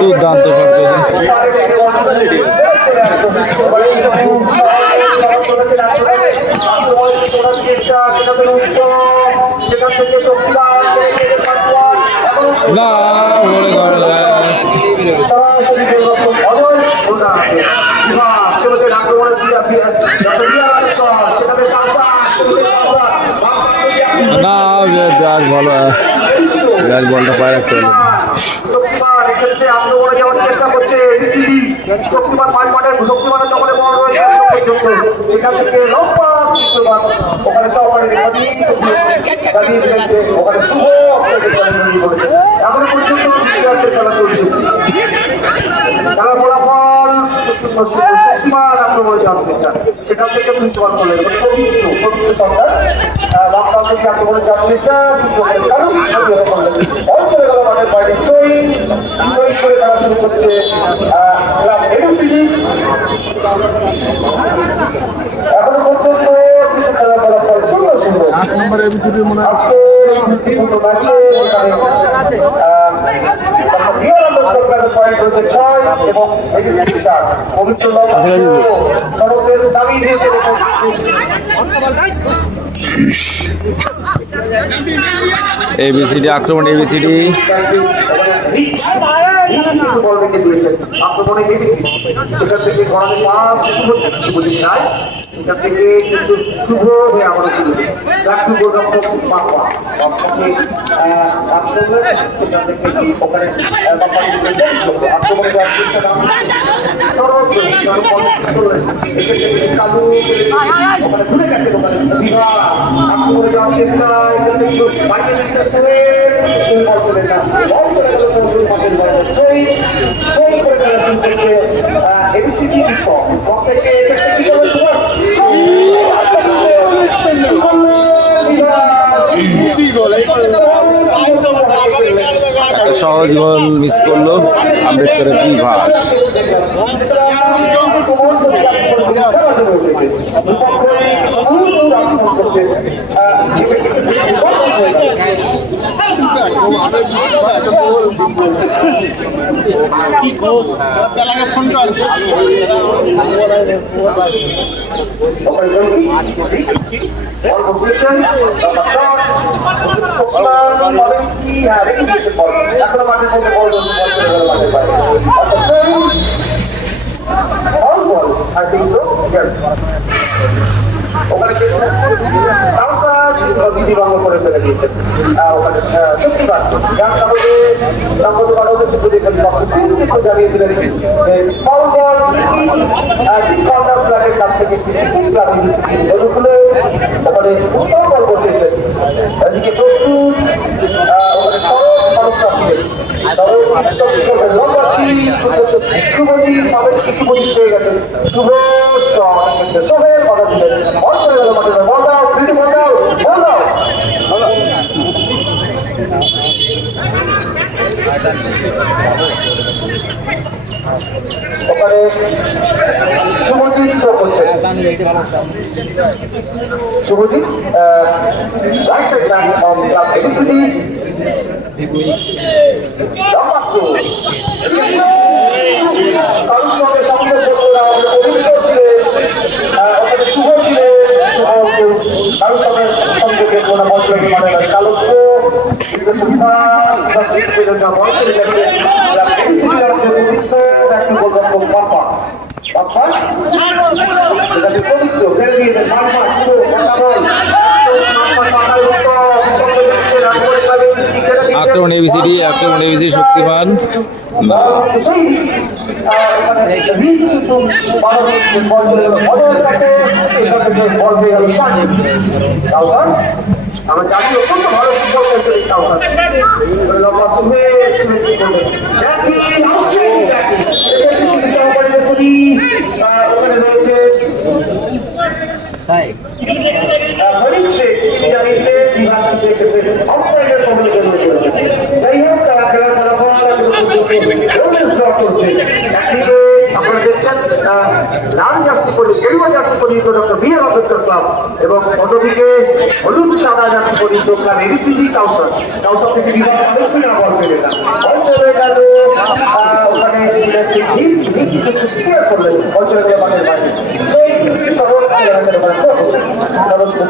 দুর্দান্ত শট না, ব্যাস ভালো, ব্যাস বলটা পায়ে রাখতে হলো। সেখান থেকে প্রিন্সিপাল বললেন এখনো পর্যন্ত খেলা ফলাফল সুন্দর সুন্দর। এবিসিডি আক্রমণ, এবিসিডি এবিসিডি সহজ গোল মিস করলো আম্বেদকরের Bibhas. I think so. Yes. ওখানে দিদি ভঙ্গ করে ফেলে দিয়েছেন ওখানে শক্তিবাদ যার কারণে জানিয়ে দিলেন কাছ থেকে ওখানে উত্তর বল বসেছেন এদিকে প্রস্তুত ওখানে সরল মানুষরা ছিলেন শুভজিৎ পাবেন শুভজিৎ পেয়ে গেছেন শুভ সোহেল কথা দিলেন অঞ্চলে গেল মাঠে বল দাও বল দাও বল দাও ওখানে শুভজিৎ করছে Subhajit right side back on class A B C D কারণ সঙ্গে সঙ্গে শুভ ছিলেন কারণ সঙ্গে সংযোগে কোনো মন্ত্রী মানে কালক্য আক্রমণ এবিসিডি শক্তিমান আমরা জানি অত্যন্ত ভালো ফুটবল ওখানে রয়েছে যাই হোক খেলার ফলাফল আপনারা দেখছেন লাল জার্সি পরি গেরুয়া জার্সি পরিহিত ডক্টর বি আর আম্বেদকর ক্লাব এবং অন্যদিকে হলুদ সাদা জার্সি পরিহিত ক্লাব এবিসিডি কাউসার থেকে বিভাগ আলোচনা বল পেলে না অঞ্চলে গেল ওখানে করলেন অঞ্চলে গেল মাঠের বাইরে সেই সহজ যেটা থেকে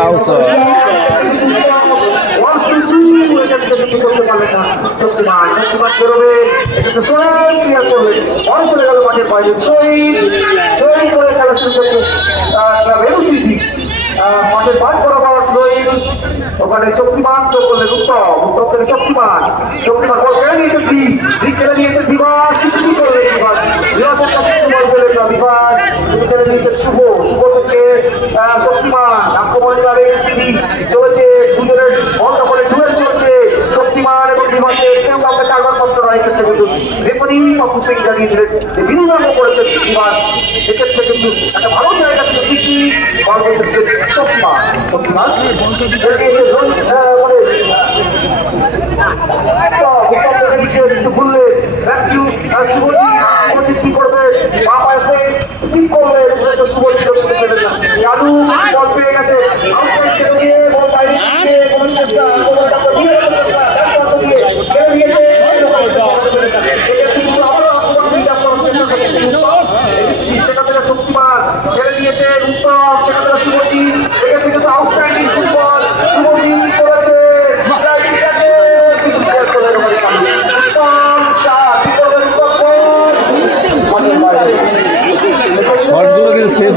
কাউসার করতে পারলেন না শক্তিমান বেরোবে এটাকে সোহেল ক্লিয়ার করলেন বল চলে গেল মাঠের বাইরে সোহেল করে খেলা শুরু করতে মাঠের পাঁচ বরাবর সোহেল ওখানে শক্তিমান তো করলেন উত্তম থেকে শক্তিমান বল কেড়ে নিয়েছেন দিক কেড়ে নিয়েছেন বিভাস কিছু করলেন বিভাসের কাছে বল পেলেন না বিভাস কেড়ে নিয়েছেন শুভ থেকে শক্তিমান আক্রমণ যাবে চলেছে দুজনের বল দখলে ডুয়েল চলছে শক্তিমান এবং বিভাসের কেউ কাউকে চারবার পত্র নয় ক্ষেত্রে কিন্তু রেফারি পক্ষ থেকে জানিয়ে দিলেন যে বিনিময় করেছে বিভাস এক্ষেত্রে কিন্তু একটা ভালো জায়গা থেকে ঠিকই বল পেয়েছে শক্তিমান ভুললে কি করবে কি করলে জাদু বল পেয়ে গেছে বল বাইরে শক্তিমান ছেড়ে দিয়েছে উত্তম সেখানে শুভজিৎ এখান থেকে আউটস্ট্যান্ডিং ফুটবল শুভজিৎ করেছে শর্টগুলো কিন্তু সেভ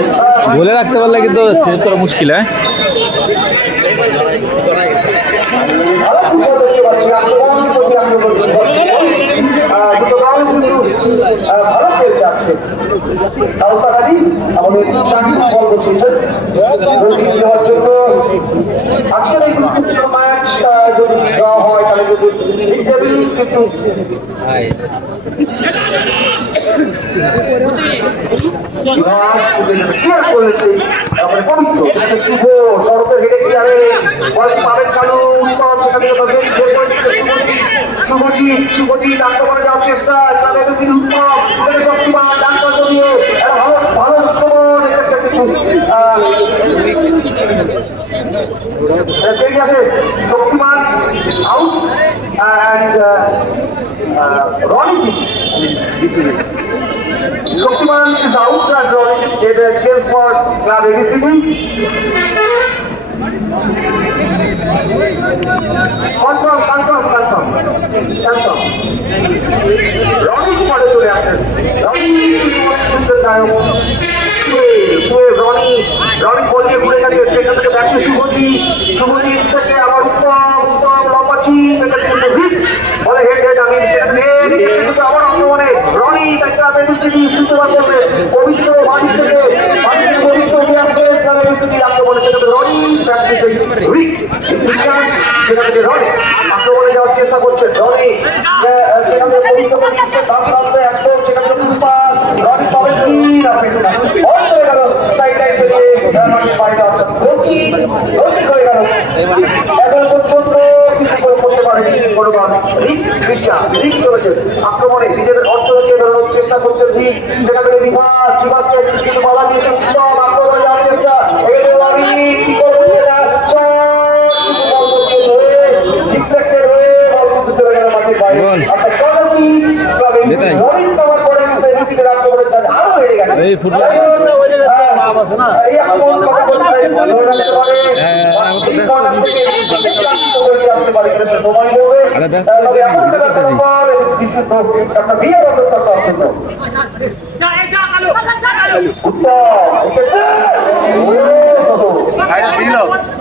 বলে রাখতে পারলে কিন্তু সেভ করা মুশকিল হ্যাঁ ভালো খেলছে আজকে কাউসার আলী আমাদের বল বসিয়েছেন দেওয়ার জন্য আজকের এই গুরুত্বপূর্ণ ম্যাচ যদি দেওয়া হয় তাহলে কিন্তু কিন্তু পবিত্র শুভ শরতের হেডে ক্লিয়ারে বল পাবেন কালু উত্তম সেখান থেকে শুভজিৎ আক্রমণে যাওয়ার চেষ্টা উত্তম শক্তিমান ডাক্তার দিয়ে ভালো ভালো আক্রমণ ঠিক আছে শক্তিমান আউট অ্যান্ড রনি শক্তিমান is out and Ronnie did a chase for Club ABCD. Confirm. Ronnie পরে চলে আসেন রনি বলকে ঘুরে গেছে সেখান থেকে ব্যাটে শুভজিৎ থেকে আবার উত্তম লম্বাচি বলে হেড আমি আবার আক্রমণে রনি তাকে বুঝতে পারবে পবিত্র বাড়ি থেকে পবিত্র উঠে আসছে আক্রমণে সেখানে রনি সেখান থেকে রনি আক্রমণে যাওয়ার চেষ্টা করছে রনি সেখান থেকে পবিত্র সেখান থেকে রনি পাবেন কি হয়ে গেল সাইড লাইন থেকে হয়ে গেল এখন পর্যন্ত কিছু করতে পারেনি আক্রমণে নিজেদের অর্থনীতি ধরানোর চেষ্টা করছেন সেখান থেকে বিভাসকে কিন্তু বলা দিয়েছে আক্রমণে যাওয়ার চেষ্টা কি করবো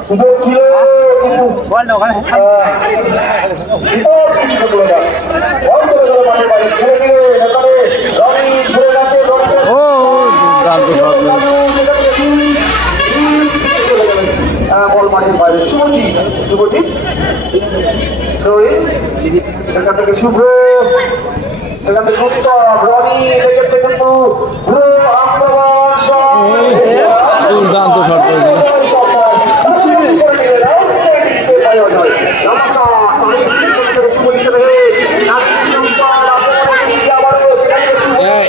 সুযোগ ছিল বল মাঠের বাইরে শুভজিৎ সেখান থেকে শুভ সেখান থেকে উত্তম রনি লেগেছে কিন্তু দুর্দান্ত শট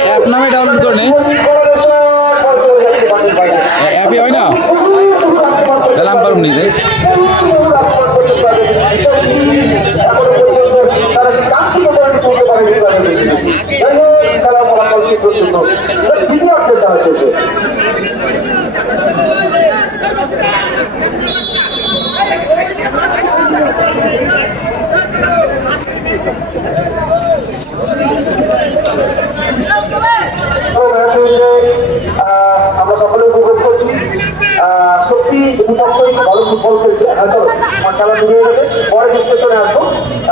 অ্যাপ নামে ডাউনলোড করে নে অ্যাপে হয় না দিলাম পারুম নি রে আমরা সকলে উপভোগ করছি সত্যি দুপক্ষই ভালো ফুটবল খেলছে হয়তো খেলা শুরু হয়ে গেছে পরে বিশ্লেষণে আসবো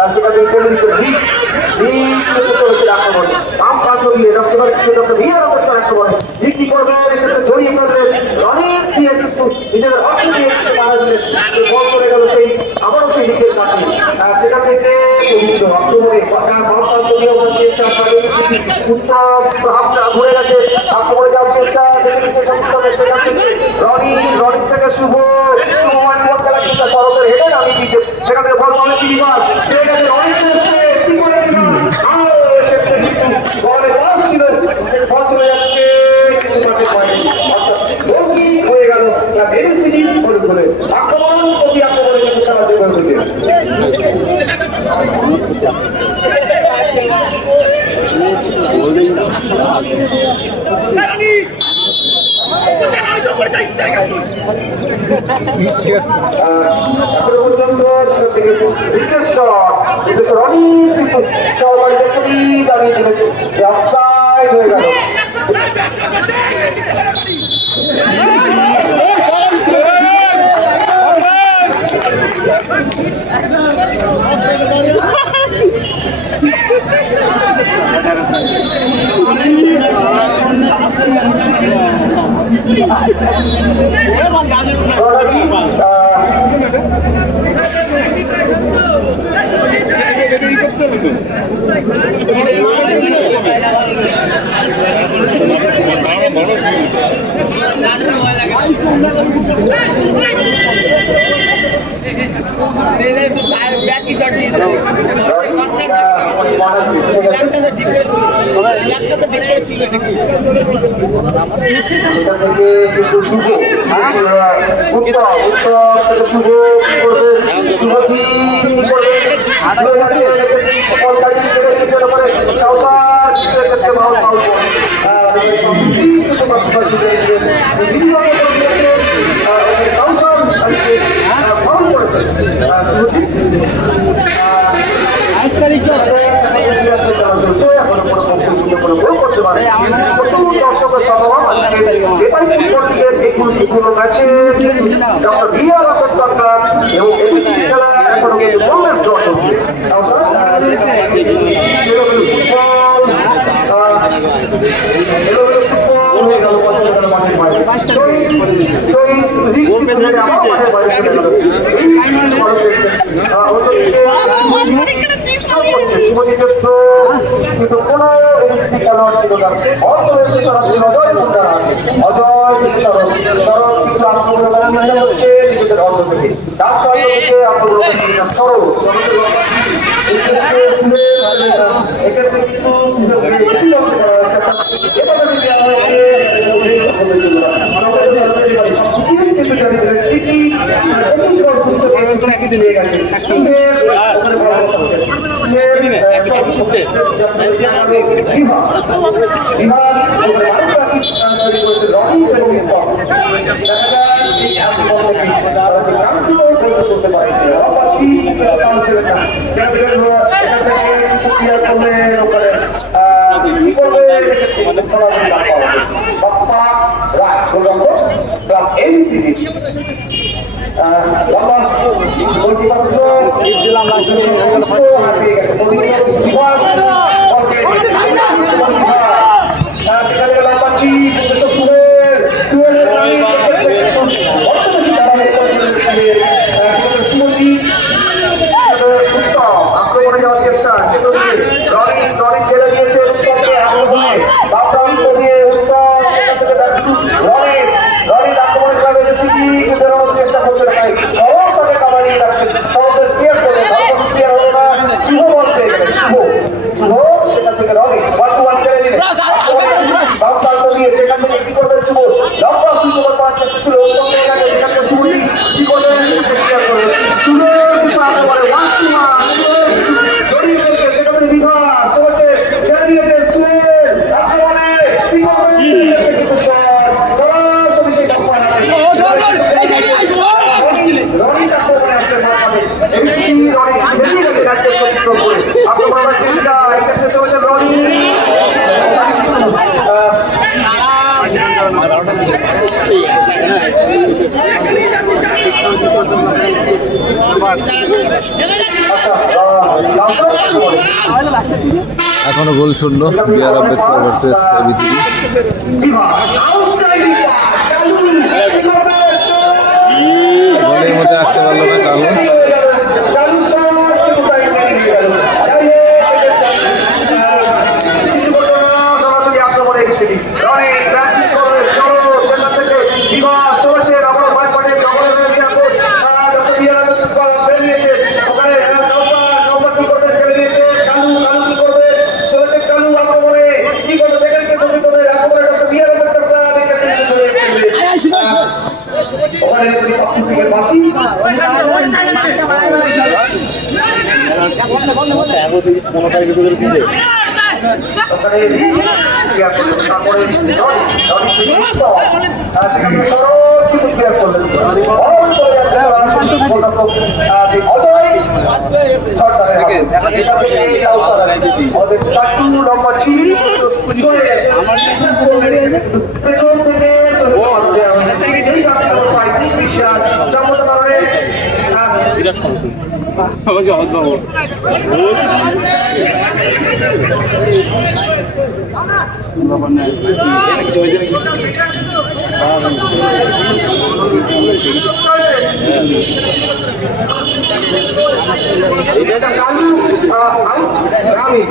সেখানে চলেছে আক্রমণ আম প্রান্ত দিয়ে আক্রমণে কি করবে জড়িয়ে পড়লেন অনেক দিয়ে কিন্তু নিজেদের অর্থ দিয়ে মারা দিলেন বল করে গেল সেই আবারও সেই দিকের কাছে সেখান থেকে আক্রমণে চেষ্টা উত্তম ঘুরে গেছে আক্রমণে যাওয়ার চেষ্টা রনি থেকে শুভ খেলা চেষ্টা সড়কের হেডে নামিয়ে দিচ্ছে সেখান থেকে বল পাবে হয়ে গেল আক্রমণ প্রতি আক্রমণে খেলাতে বলছে কিন্তু কোন খেলোয়াড় ছিল না। অজয় কিছু আত্মগ্রহণ হচ্ছে নিজেদের অর্থ থেকে তার সঙ্গে আত্মগ্রহণ সরল এক্ষেত্রে কিছু এখনো গোল শূন্য বিআর আম্বেদকর ভার্সেস এবিসিডি। গোলের মধ্যে আসতে পারলো না কালো। এটা কালু আউট রামি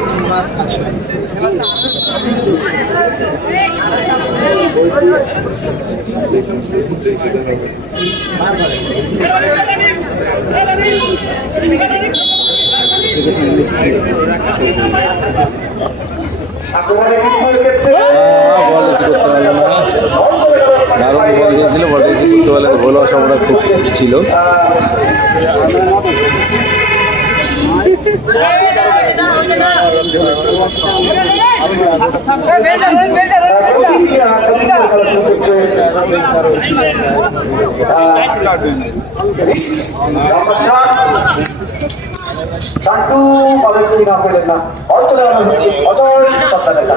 আক্রমণে বিস্ময় ক্ষেত্রে বল রিসিভ করতে পারলো না, দারুণ বল দিয়েছিল, বল রিসিভ করতে পারলে গোল হওয়ার সম্ভাবনা খুব ছিল। সান্টু পাবেন কি না পেলেন না অল্প দেওয়া হচ্ছে অজয় সত্তা দেখা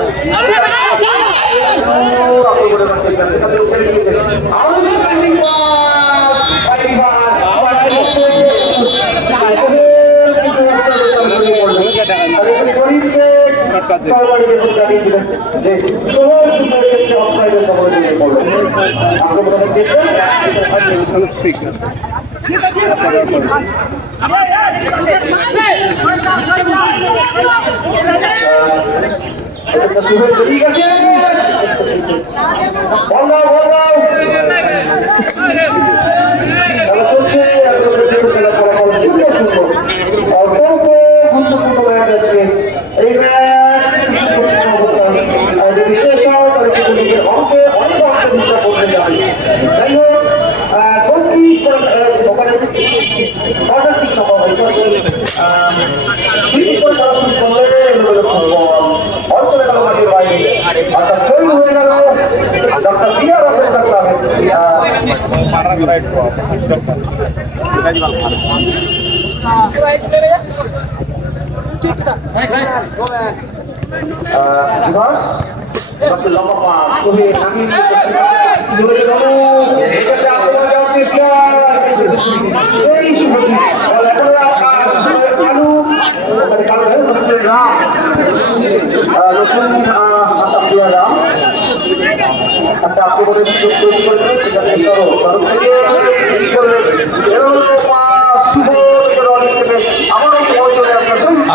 ঠিক আছে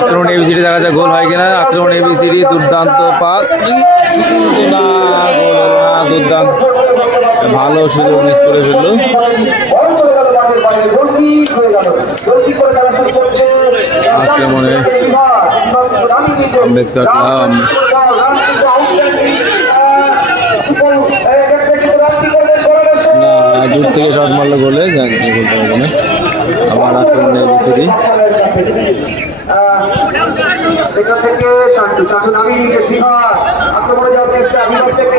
আক্রমণ এবিসিডি দেখা যায় গোল হয় কিনা, আক্রমণ এবিসিডি দুর্দান্ত পাস, না গোল হলো না, দুর্দান্ত ভালো সুযোগ মিস করে ফেললো। আক্রমণে আম্বেদকর ক্লাব না দূর থেকে শট মারলো গোলে, জানতে বলতে পারবো না। আবার আক্রমণ এবিসিডি এখান থেকে শান্তু শান্তু নামি নিচে বিহার আক্রমণে যাওয়ার চেষ্টা বিহার থেকে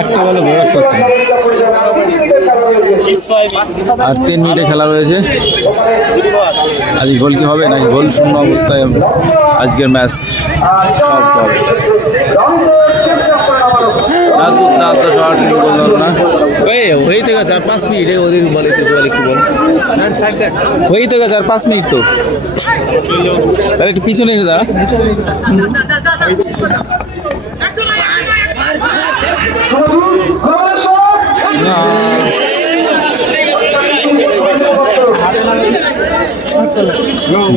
একটা বলে ভয় পাচ্ছে। আর 3 মিনিটে খেলা রয়েছে। আজ গোল কি হবে নাকি গোল শূন্য অবস্থায় আজকের ম্যাচ সমাপ্ত হবে। দুর্দান্ত শট কিন্তু গোল হলো না। হয়েই তো গেছে আর 5 মিনিট, ওদের বলে তো বল একটু বল, হয়েই তো গেছে আর 5 মিনিট তো, তাহলে একটু পিছনে এসে দাঁড়া।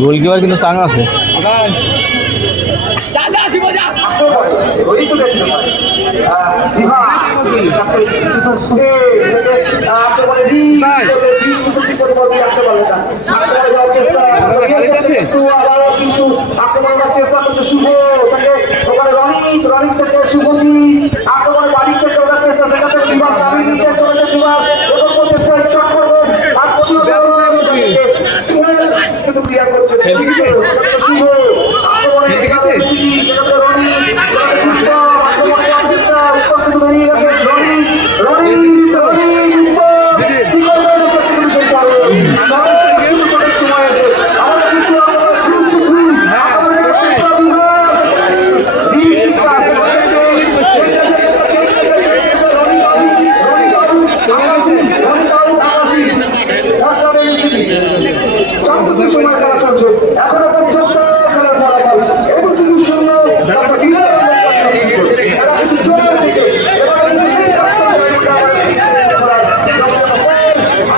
গোলকিপার কিন্তু চাঙ্গা আছে। পরবর্তী সময় খেলা চলছে এখনো পর্যন্ত খেলার ফলাফল ABC 0 তারপর খেলা কিন্তু জোরের দিকে এবার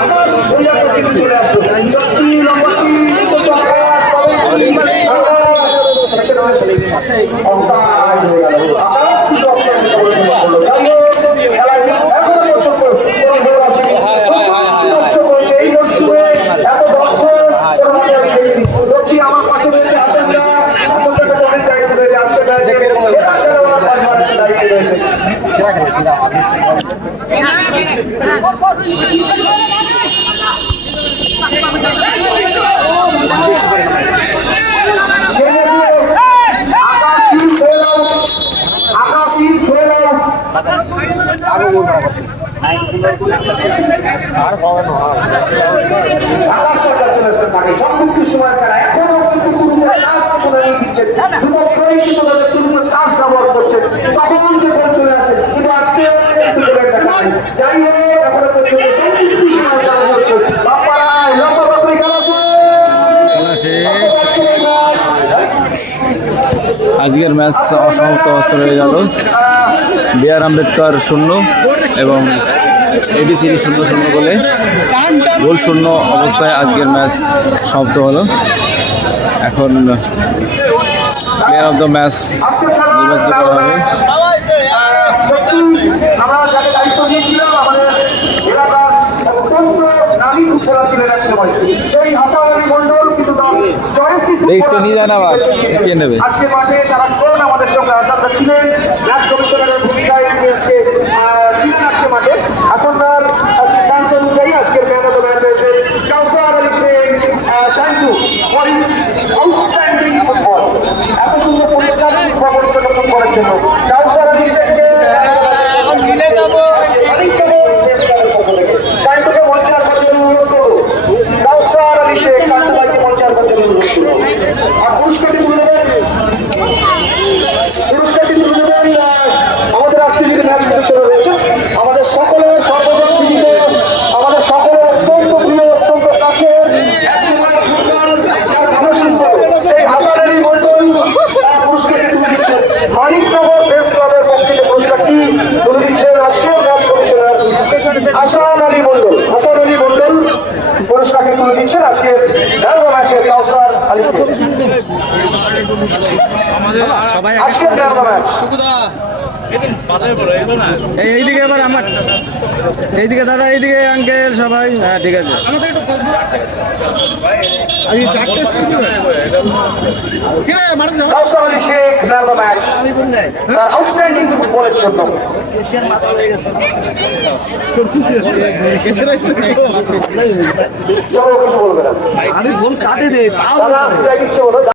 আকাশ ভুইয়া কিন্তু চলে আসলো 3 নম্বর অফসাইড হয়ে গেল আকাশ কিন্তু অফসাইড হলো খেলায় এখনো পর্যন্ত এই মসজিদে এত দর্শক আমার পাশে রয়েছে হাসানরা আপনাদের অনেক দায়িত্ব রয়েছে আজকে দায়িত্ব রয়েছে আজকের ম্যাচ অসমাপ্ত অবস্থা রয়ে গেল। বি.আর. আম্বেদকর 0 এবং এবিসিডি 0-0 গোলে গোল শূন্য অবস্থায় আজকের ম্যাচ সমাপ্ত হলো। এখন প্লেয়ার অফ দ্য ম্যাচ নির্বাচিত করা হবে। আমরা যাকে দায়িত্ব দিয়েছিলাম আমাদের এলাকার অত্যন্ত নামী ফুটবলার ছিলেন এক সময় সেই হাসান আলী মন্ডল কিন্তু নিয়ে যান আবার কে নেবে আজকে মাঠে তারা কোন আমাদের সঙ্গে আসানরা ছিলেন ম্যাচ কমিশনারের ভূমিকায় ছিলেন আজকে মাঠে আসন্নার সিদ্ধান্ত অনুযায়ী আজকের ম্যান অফ দ্য ম্যাচ রয়েছে Kausar Ali Sheikh Shantu for outstanding football এত সুন্দর পরিষ্কার উপস্থাপন করার জন্য কাউসার আলী শেখকে মিলে যাব শান্তুকে মঞ্চার পথে অনুরোধ করব কাউসার আলী শেখ শান্তু ভাইকে মঞ্চার পথে অনুরোধ করব আর পুরস্কারটি তুলে দেবেন আমাদের আজকে যদি ম্যাচ শুরু হয়েছে আমাদের সকলের সর্বজন বিদিত আমাদের সকলের অত্যন্ত প্রিয় অত্যন্ত কাছের একসময় ফুটবল ভালো শুনতো সেই হাসান আলী মন্ডল পুরস্কারটি তুলে দিচ্ছেন মানিকনগর প্রেস ক্লাবের পক্ষ থেকে পুরস্কারটি তুলে দিচ্ছেন রাষ্ট্রীয় ম্যাচ কমিশনার হাসান আলী মন্ডল পুরস্কারটি তুলে দিচ্ছেন আজকের ম্যাচের কাউসার আলী আজকের ম্যাচ এইদিকে এবার আমার এইদিকে দাদা এইদিকে আঙ্কেল সবাই হ্যাঁ ঠিক আছে Kausar Ali Sheikh man of the match তার আউটস্ট্যান্ডিং ফুটবলের জন্য চলো কিছু বলবে না আমি ফোন কাটে দে তাও দাদা, কিছু বলো